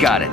Got it.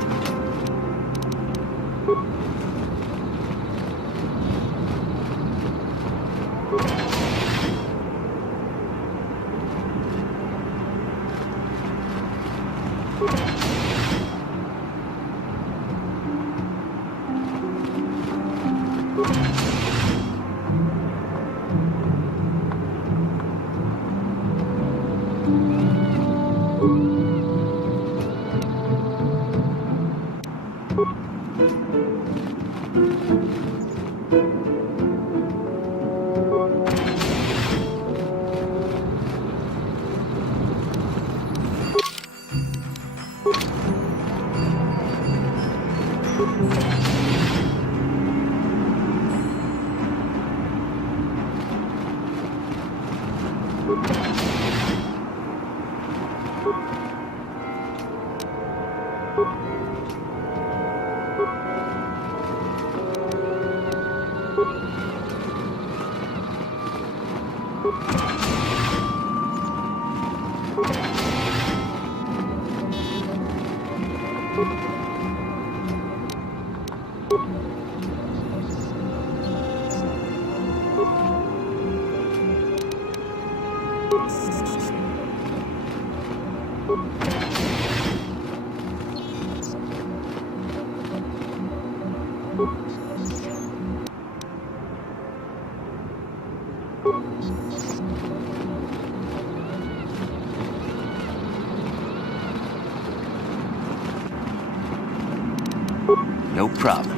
No problem.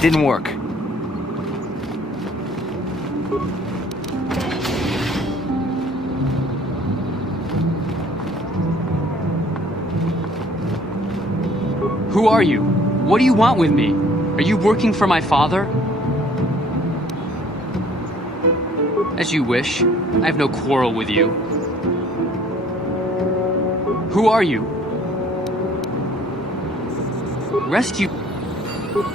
Didn't work. Who are you? What do you want with me? Are you working for my father? As you wish. I have no quarrel with you. Who are you? Rescue...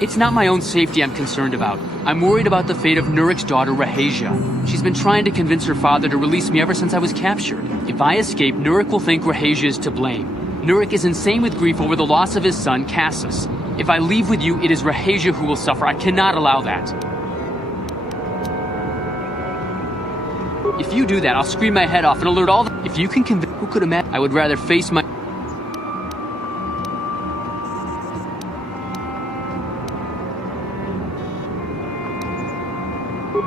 It's not my own safety I'm concerned about. I'm worried about the fate of Nurik's daughter, Rahasia. She's been trying to convince her father to release me ever since I was captured. If I escape, Nurik will think Rahasia is to blame. Nurik is insane with grief over the loss of his son, Cassus. If I leave with you, it is Rahasia who will suffer. I cannot allow that. If you do that, I'll scream my head off and alert all the... If you can convince... Who could imagine? I would rather face my...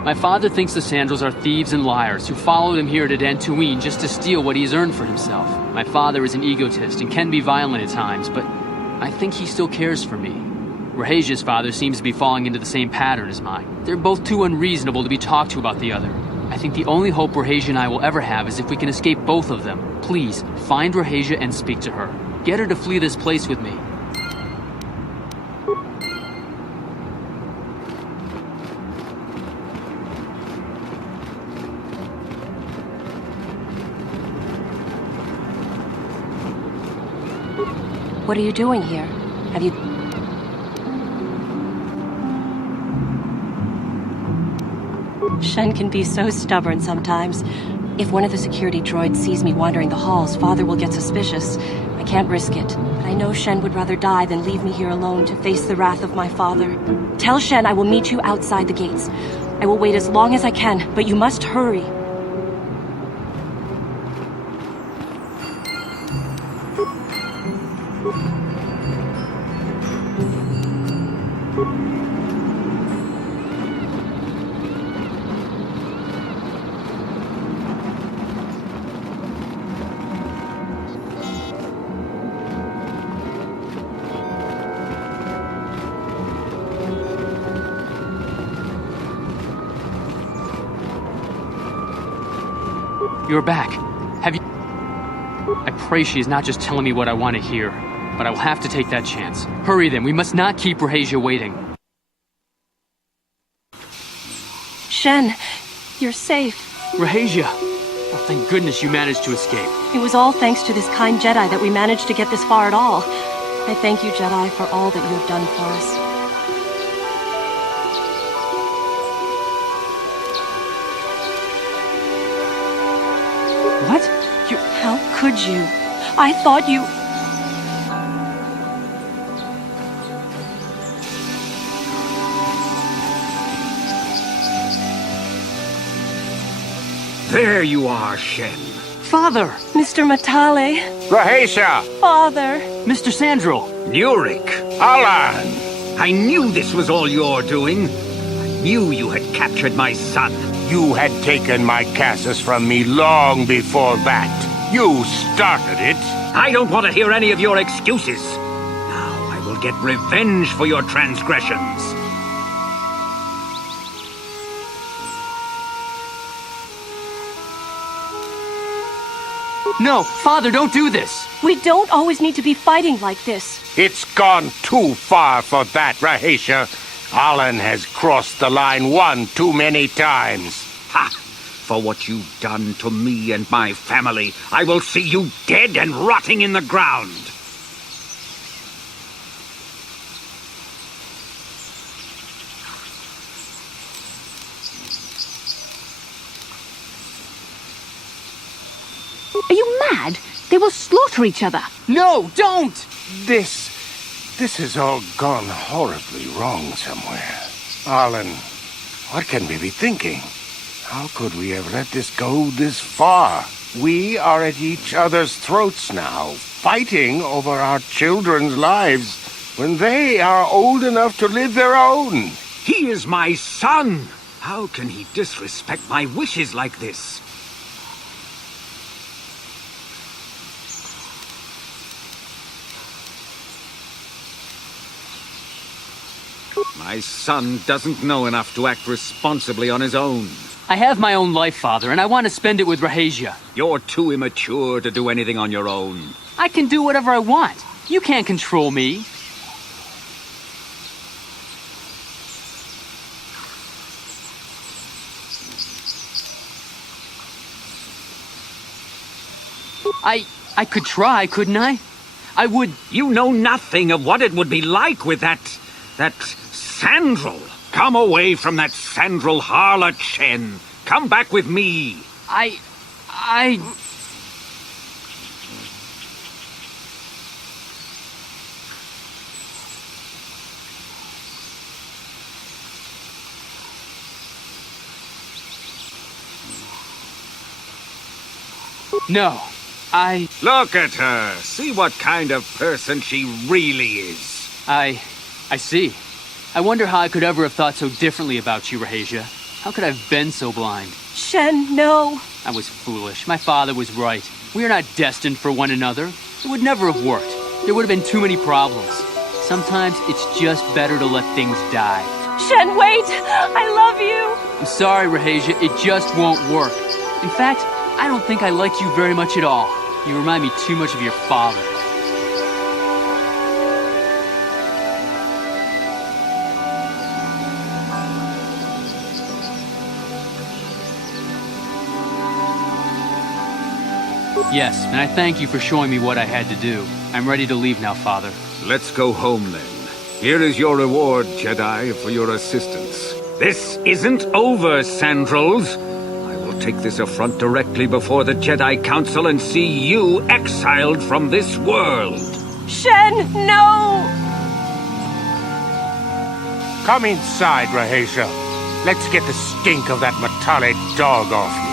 My father thinks the Sandals are thieves and liars who followed him here to Dantooine just to steal what he's earned for himself. My father is an egotist and can be violent at times, but I think he still cares for me. Rahasia's father seems to be falling into the same pattern as mine. They're both too unreasonable to be talked to about the other. I think the only hope Rahasia and I will ever have is if we can escape both of them. Please, find Rahasia and speak to her. Get her to flee this place with me. What are you doing here? Have you... Shen can be so stubborn sometimes. If one of the security droids sees me wandering the halls, Father will get suspicious. I can't risk it. But I know Shen would rather die than leave me here alone to face the wrath of my father. Tell Shen I will meet you outside the gates. I will wait as long as I can, but you must hurry. You're back. Have you... I pray she is not just telling me what I want to hear, but I will have to take that chance. Hurry then, we must not keep Rahasia waiting. Shen, you're safe. Rahasia! Oh, thank goodness you managed to escape. It was all thanks to this kind Jedi that we managed to get this far at all. I thank you, Jedi, for all that you have done for us. What? You... How could you? I thought you... There you are, Shen. Father! Mr. Matale. Rahasia! Father. Mr. Sandral! Nurik! Alan! I knew this was all your doing. I knew you had captured my son. You had taken my Casus from me long before that. You started it. I don't want to hear any of your excuses. Now I will get revenge for your transgressions. No, Father, don't do this! We don't always need to be fighting like this. It's gone too far for that, Rahasia. Alan has crossed the line one too many times. Ha! For what you've done to me and my family, I will see you dead and rotting in the ground. Are you mad? They will slaughter each other. No, don't! This has all gone horribly wrong somewhere. Alan, what can we be thinking? How could we have let this go this far? We are at each other's throats now, fighting over our children's lives when they are old enough to live their own. He is my son! How can he disrespect my wishes like this? My son doesn't know enough to act responsibly on his own. I have my own life, Father, and I want to spend it with Rahasia. You're too immature to do anything on your own. I can do whatever I want. You can't control me. I could try, couldn't I? I would... You know nothing of what it would be like with that Sandral. Come away from that Sandral harlot, Shen. Come back with me. No, Look at her. See what kind of person she really is. I see. I wonder how I could ever have thought so differently about you, Rahasia. How could I have been so blind? Shen, no. I was foolish. My father was right. We are not destined for one another. It would never have worked. There would have been too many problems. Sometimes it's just better to let things die. Shen, wait! I love you! I'm sorry, Rahasia. It just won't work. In fact, I don't think I like you very much at all. You remind me too much of your father. Yes, and I thank you for showing me what I had to do. I'm ready to leave now, Father. Let's go home then. Here is your reward, Jedi, for your assistance. This isn't over, Sandrals. I will I'll take this affront directly before the Jedi Council and see you exiled from this world. Shen, no! Come inside, Rahesia. Let's get the stink of that Matale dog off you.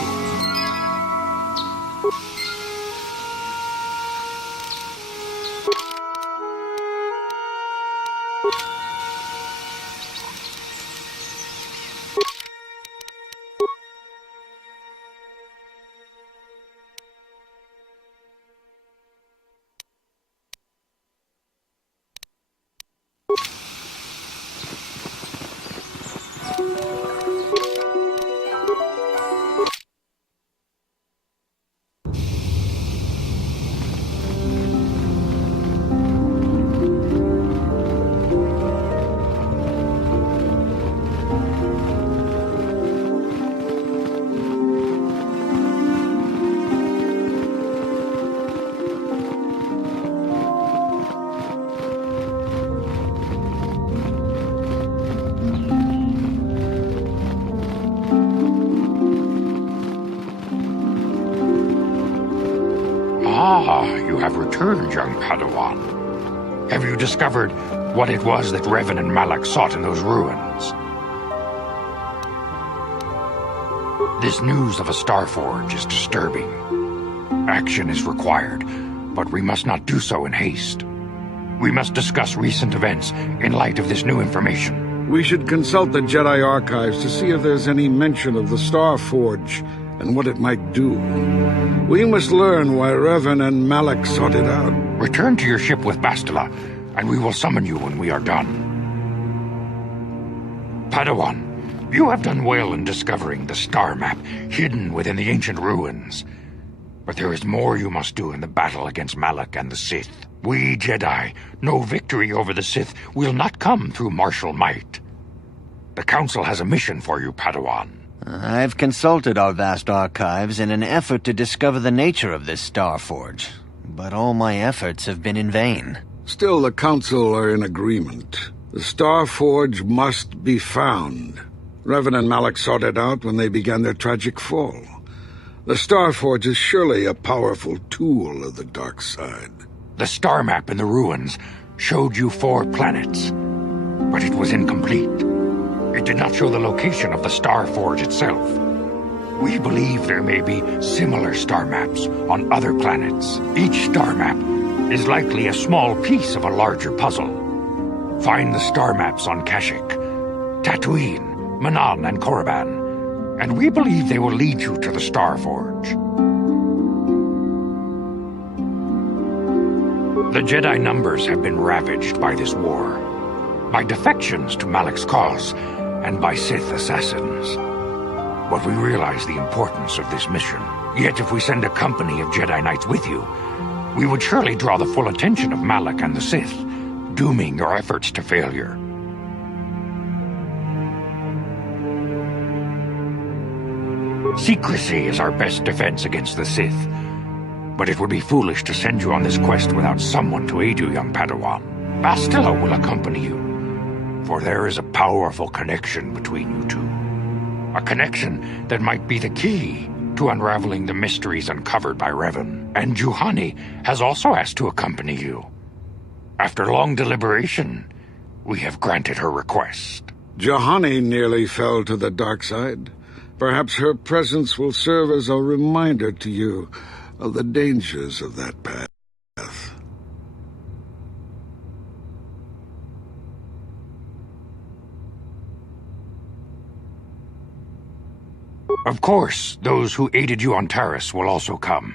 You have returned, young Padawan. Have you discovered what it was that Revan and Malak sought in those ruins? This news of a Starforge is disturbing. Action is required, but we must not do so in haste. We must discuss recent events in light of this new information. We should consult the Jedi archives to see if there's any mention of the Starforge and what it might do. We must learn why Revan and Malak sought it out. Return to your ship with Bastila, and we will summon you when we are done. Padawan, you have done well in discovering the star map hidden within the ancient ruins. But there is more you must do in the battle against Malak and the Sith. We Jedi know victory over the Sith will not come through martial might. The Council has a mission for you, Padawan. I've consulted our vast archives in an effort to discover the nature of this Starforge, but all my efforts have been in vain. Still, the Council are in agreement. The Starforge must be found. Revan and Malak sought it out when they began their tragic fall. The Starforge is surely a powerful tool of the Darkside. The star map in the ruins showed you 4 planets, but it was incomplete. It did not show the location of the Starforge itself. We believe there may be similar star maps on other planets. Each star map is likely a small piece of a larger puzzle. Find the star maps on Kashyyyk, Tatooine, Manan, and Korriban, and we believe they will lead you to the Starforge. The Jedi numbers have been ravaged by this war, by defections to Malak's cause, and by Sith assassins. But we realize the importance of this mission. Yet if we send a company of Jedi Knights with you, we would surely draw the full attention of Malak and the Sith, dooming your efforts to failure. Secrecy is our best defense against the Sith, but it would be foolish to send you on this quest without someone to aid you, young Padawan. Bastila will accompany you, for there is a powerful connection between you two. A connection that might be the key to unraveling the mysteries uncovered by Revan. And Juhani has also asked to accompany you. After long deliberation, we have granted her request. Juhani nearly fell to the dark side. Perhaps her presence will serve as a reminder to you of the dangers of that path. Of course, those who aided you on Taris will also come.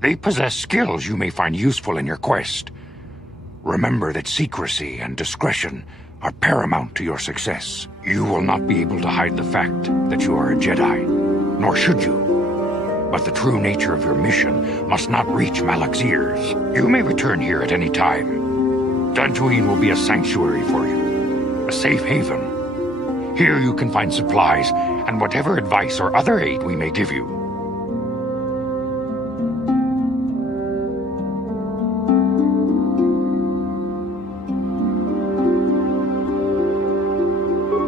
They possess skills you may find useful in your quest. Remember that secrecy and discretion are paramount to your success. You will not be able to hide the fact that you are a Jedi, nor should you. But the true nature of your mission must not reach Malak's ears. You may return here at any time. Dantooine will be a sanctuary for you, a safe haven. Here you can find supplies and whatever advice or other aid we may give you.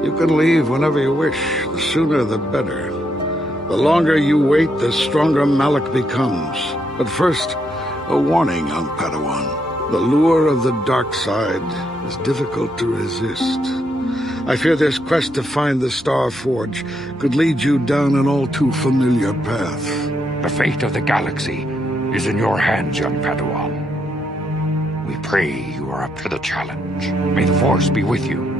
You can leave whenever you wish. The sooner the better. The longer you wait, the stronger Malik becomes. But first, a warning, young Padawan. The lure of the Darkside is difficult to resist. I fear this quest to find the Starforge could lead you down an all too familiar path. The fate of the galaxy is in your hands, young Padawan. We pray you are up to the challenge. May the Force be with you.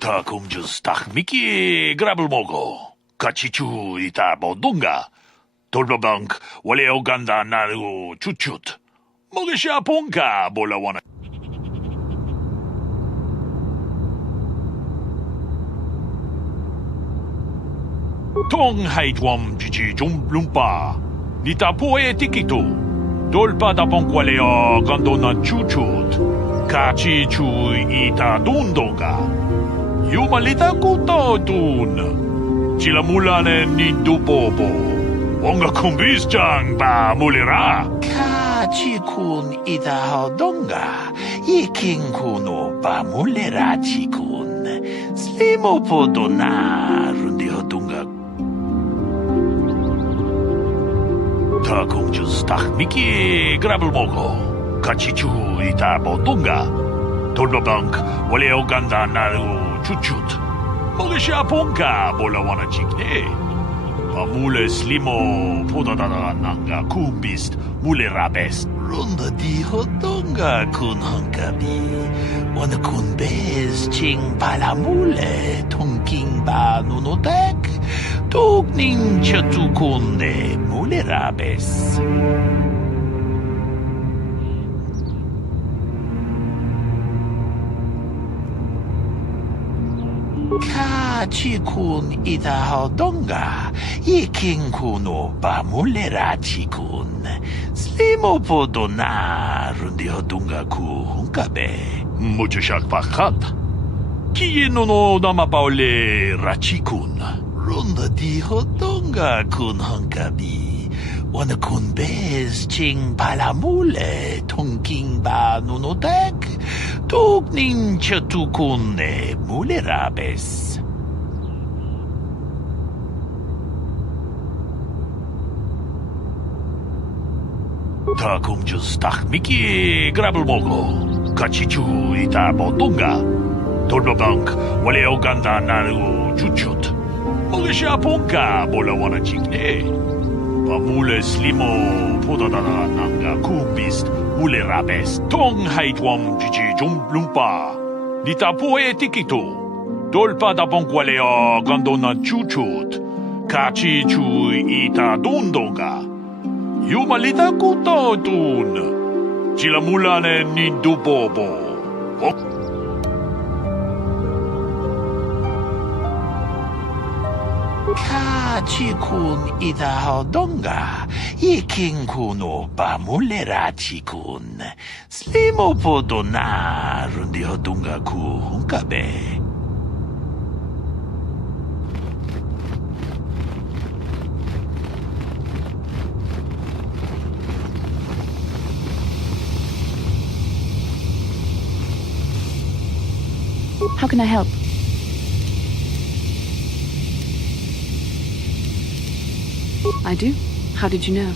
Takumjus takmiki grabulmogo. Kachichu ita bodunga. Tolbabank wale oganda naru chuchut. Mogesha ponka bolawana. Tong haitwam jiji jumblumpa. Nita poe tikitu. Dolpa da ponkwaleo gandona chuchut. Kachi chu ita dundonga. Yumalita kuto dun. Chilamulane nindu bobo. Onga kumbis jang ba mulira. Kachi kun ita hodonga. Iking kuno ba mulira chikun. Slimo podona rundi hodunga. Takumjus takmiki grabulmogo. Kachi chu ita bodunga. Tolbabank wale oganda naru chuchut. Mogesha ponka bolawana chikne. Pamule slimo podadada nanga kumbist mule rabes. Runda di hodonga kun hankabi. Wana kun bez ching palamule tongking ba nunotek. Tugning chatukunde mule rabes. Kachikun ita hodonga. Iking kuno ba mulera chikun. Slimo podona rundi hodunga ku hunkabe. Mucho shak pakat. Kiye no dama paule rachikun. Runda di hodonga kun hunkabi. Wana kun bez ching palamule tongking ba nunotek. Tugning chatukunne mule rabes. Takumjus takmiki grabulmogo. Kachichu ita bodunga. Tolbabank wale oganda naru chuchut. Mogesha ponka bolawana chikne. Pamule slimo podadada nanga kumbist mule rabes. Tong haitwam jiji jumblumpa. Nita poe tikitu. Dolpa da bonkwaleo gandona chuchut. Kachi chu ita dundonga. Yumalita kuto dun. Chilamulane nindu bobo. Kachikun ita hodonga. Iking kuno ba mulera chikun. Slimo podona rundi hodunga ku hunkabe. How can I help? I do? How did you know?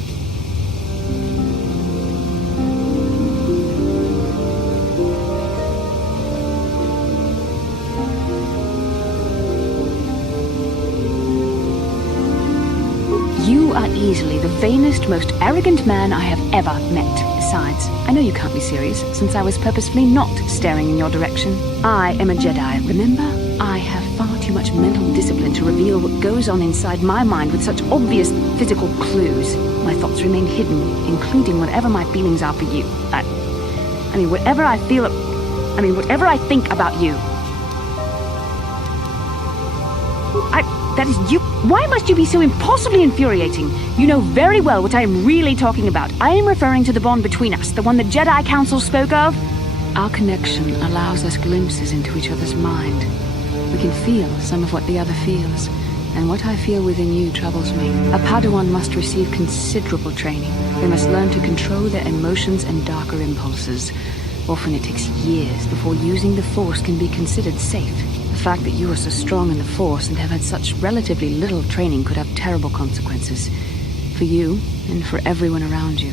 You are easily the vainest, most arrogant man I have ever met. Besides, I know you can't be serious, since I was purposefully not staring in your direction. I am a Jedi, remember? I have far too much mental discipline to reveal what goes on inside my mind with such obvious physical clues. My thoughts remain hidden, including whatever my feelings are for you. Whatever I feel... whatever I think about you. That is you. Why must you be so impossibly infuriating? You know very well what I am really talking about. I am referring to the bond between us, the one the Jedi Council spoke of. Our connection allows us glimpses into each other's mind. We can feel some of what the other feels, and what I feel within you troubles me. A Padawan must receive considerable training. They must learn to control their emotions and darker impulses. Often it takes years before using the Force can be considered safe. The fact that you are so strong in the Force and have had such relatively little training could have terrible consequences. For you, and for everyone around you.